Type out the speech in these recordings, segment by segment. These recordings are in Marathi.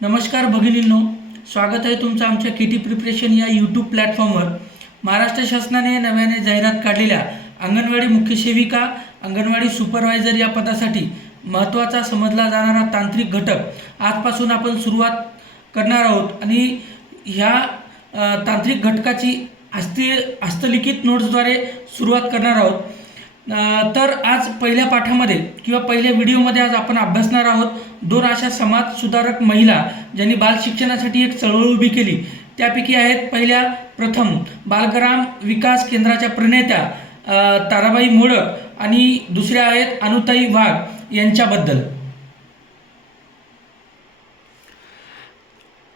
नमस्कार भगिनींनो स्वागत आहे तुमचं आमच्या किटी प्रिपरेशन या यूट्यूब प्लॅटफॉर्मवर महाराष्ट्र शासनाने नव्याने जाहिरात काढलेल्या अंगणवाडी मुख्य सेविका अंगणवाडी सुपरवायझर या पदासाठी महत्त्वाचा समजला जाणारा तांत्रिक घटक आजपासून आपण सुरुवात करणार आहोत. आणि ह्या तांत्रिक घटकाची हस्ती हस्तलिखित नोट्सद्वारे सुरुवात करणार आहोत. तर आज पहिल्या पाठामध्ये किंवा पहिल्या व्हिडिओमध्ये आज आपण अभ्यासणार आहोत दोन अशा समाज सुधारक महिला ज्यांनी बाल शिक्षणासाठी एक चळवळ उभी केली. त्यापैकी आहेत पहिल्या प्रथम बालग्राम विकास केंद्राच्या प्रणेत्या ताराबाई मोडक आणि दुसऱ्या आहेत अनुताई वाघ यांच्याबद्दल.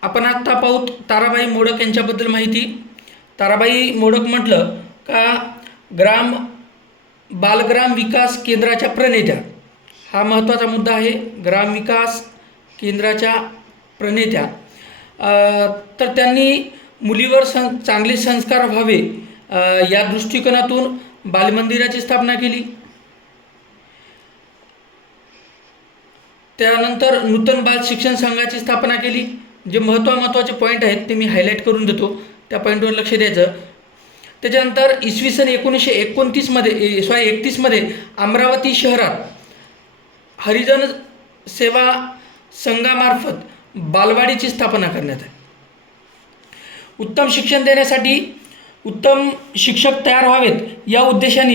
आपण आत्ता पाहू ताराबाई मोडक यांच्याबद्दल माहिती. ताराबाई मोडक म्हटलं का ग्राम बालग्राम विकास केंद्राच्या प्रणेत्या. हा महत्त्वाचा मुद्दा आहे. ग्राम विकास केंद्राच्या प्रणेत्या. तर त्यांनी मुलीवर सं चांगले संस्कार व्हावे या दृष्टिकोनातून बालमंदिराची स्थापना केली. त्यानंतर नूतन बाल शिक्षण संघाची स्थापना केली. जे महत्त्वा महत्त्वाचे पॉईंट आहेत ते मी हायलाईट करून देतो. त्या पॉईंटवर लक्ष द्यायचं. त्याच्यानंतर इसवी सन एकोणीसशे एकोणतीसमध्ये सॉरी एकतीसमध्ये अमरावती शहरात हरिजन सेवा संघामार्फत बालवाडीची स्थापना करण्यात आली. उत्तम शिक्षण देण्यासाठी उत्तम शिक्षक तयार व्हावेत या उद्देशाने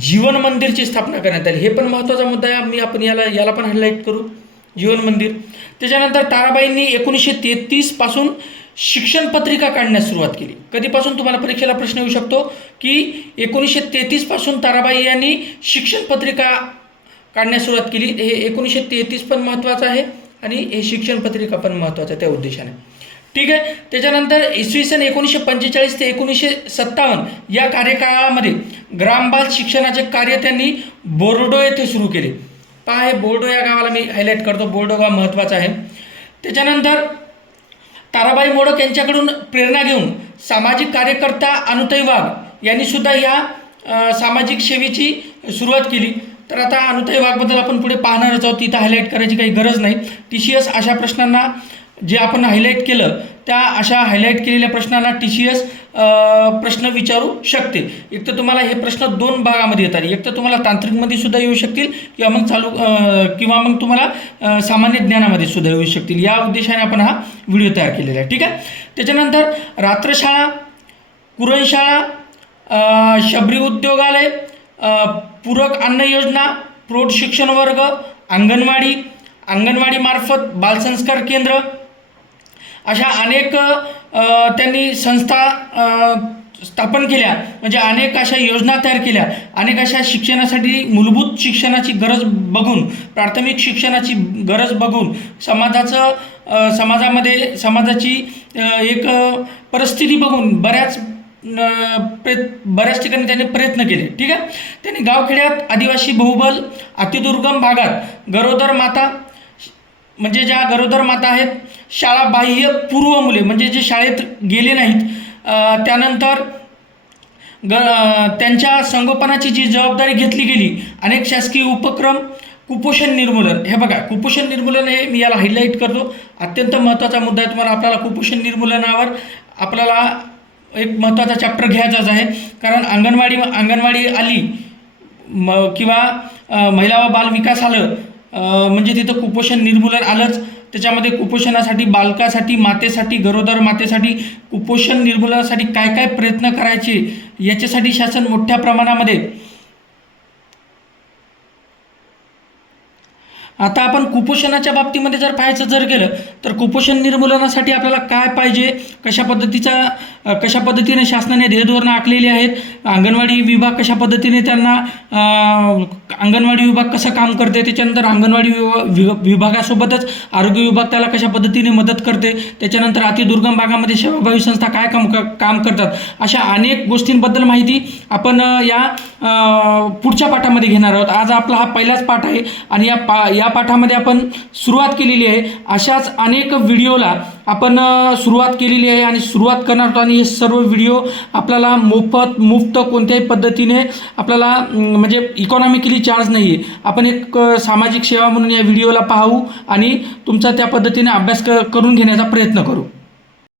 जीवन मंदिरची स्थापना करण्यात आली. हे पण महत्त्वाचा मुद्दा आहे. मी आपण याला याला पण हायलाईट करू. जीवन मंदिर. त्याच्यानंतर ताराबाईंनी एकोणीसशे तेहतीसपासून शिक्षण पत्रिका काढण्यास सुरुवात केली. कधीपासून तुम्हाला परीक्षेला प्रश्न येऊ शकतो की एकोणीसशे तेहतीसपासून ताराबाई यांनी शिक्षण पत्रिका काढण्यास सुरुवात केली. हे एकोणीसशे तेहतीस पण महत्त्वाचं आहे आणि हे शिक्षण पत्रिका पण महत्त्वाचं आहे त्या उद्देशाने. ठीक आहे? त्याच्यानंतर इसवी सन एकोणीसशे पंचेचाळीस ते एकोणीसशे सत्तावन्न या कार्यकाळामध्ये ग्रामबाल शिक्षणाचे कार्य त्यांनी बोर्डो येथे सुरू केले. पहा हे बोर्डो या गावाला मी हायलाईट करतो. बोर्डो गाव महत्त्वाचं आहे. त्याच्यानंतर ताराबाई मोडक यांच्याकडून प्रेरणा घेऊन सामाजिक कार्यकर्ता अनुताई वाघ यांनी सुद्धा या सामाजिक सेवेची सुरुवात केली. तर आता अनुताई वाघबद्दल आपण पुढे पाहणारच आहोत. तिथं हायलाईट करायची काही गरज नाही. टी सी एस अशा प्रश्नांना जे आपण हायलाईट केलं त्या अशा हायलाईट केलेल्या प्रश्नांना टी सी एस प्रश्न विचारू शकते एक तर तुम्हाला हे प्रश्न दोन भागामध्ये येतात. एक तर तुम्हाला तांत्रिकमध्ये सुद्धा येऊ शकतील किंवा मग चालू किंवा मग तुम्हाला सामान्य ज्ञानामध्ये सुद्धा येऊ शकतील. या उद्देशाने आपण हा व्हिडिओ तयार केलेला आहे. ठीक आहे? त्याच्यानंतर रात्रशाळा कुरणशाळा शबरी उद्योगालय पूरक अन्न योजना प्रौढ शिक्षण वर्ग अंगणवाडी अंगणवाडीमार्फत बालसंस्कार केंद्र अशा अनेक त्यांनी संस्था स्थापन केल्या. म्हणजे अनेक अशा योजना तयार केल्या. अनेक अशा शिक्षणासाठी मूलभूत शिक्षणाची गरज बघून प्राथमिक शिक्षणाची गरज बघून समाजाचं समाजामध्ये समाजाची एक परिस्थिती बघून बऱ्याच प्रे बऱ्याच ठिकाणी त्यांनी प्रयत्न केले. ठीक आहे? त्यांनी गावखेड्यात आदिवासी बहुबल अतिदुर्गम भागात गरोदर माता म्हणजे ज्या गरोदर माता आहेत शाळा बाह्य पूर्व मुले म्हणजे जे शाळेत गेले नाहीत त्यानंतर ग त्यांच्या संगोपनाची जी जबाबदारी घेतली गेली अनेक शासकीय उपक्रम कुपोषण निर्मूलन. हे बघा कुपोषण निर्मूलन हे मी याला हायलाईट करतो. अत्यंत महत्त्वाचा मुद्दा आहे तुम्हाला आपल्याला कुपोषण निर्मूलनावर आपल्याला एक महत्त्वाचा चॅप्टर घ्यायचाच आहे. कारण अंगणवाडी अंगणवाडी आली म किंवा महिला व बाल विकास आलं म्हणजे तिथं कुपोषण निर्मूलन आलंच. त्याच्यामध्ये कुपोषणासाठी बालकासाठी मातेसाठी गरोदर मातेसाठी कुपोषण निर्मूलनासाठी काय काय प्रयत्न करायचे याच्यासाठी शासन मोठ्या प्रमाणामध्ये आता आपण कुपोषणाच्या बाबतीमध्ये जर पाहायचं जर गेलं तर कुपोषण निर्मूलनासाठी आपल्याला काय पाहिजे? कशा पद्धतीचा कशा पद्धतीने शासनाने ध्येयधोरणं आखलेली आहेत? अंगणवाडी विभाग कशा पद्धतीने त्यांना अंगणवाडी विभाग कसं काम करते त्याच्यानंतर अंगणवाडी विभा- विभागासोबतच आरोग्य विभाग त्याला कशा पद्धतीने मदत करते त्याच्यानंतर अतिदुर्गम भागामध्ये सेवाभावी संस्था काय काम क- काम करतात अशा अनेक गोष्टींबद्दल माहिती आपण या पुढच्या पाठामध्ये घेणार आहोत. आज आपला हा पहिलाच पाठ आहे आणि या पा या पाठामध्ये आपण सुरुवात केलेली आहे. अशाच अनेक व्हिडिओला आपण सुरुवात केलेली आहे आणि सुरुवात करणार आहोत आणि हे सर्व व्हिडिओ आपल्याला मोफत मुफ्त कोणत्याही पद्धतीने आपल्याला म्हणजे इकॉनॉमिकली चार्ज नाही आहे आपण एक सामाजिक सेवा म्हणून या व्हिडिओला पाहू आणि तुमचा त्या पद्धतीने अभ्यास क करून घेण्याचा प्रयत्न करू.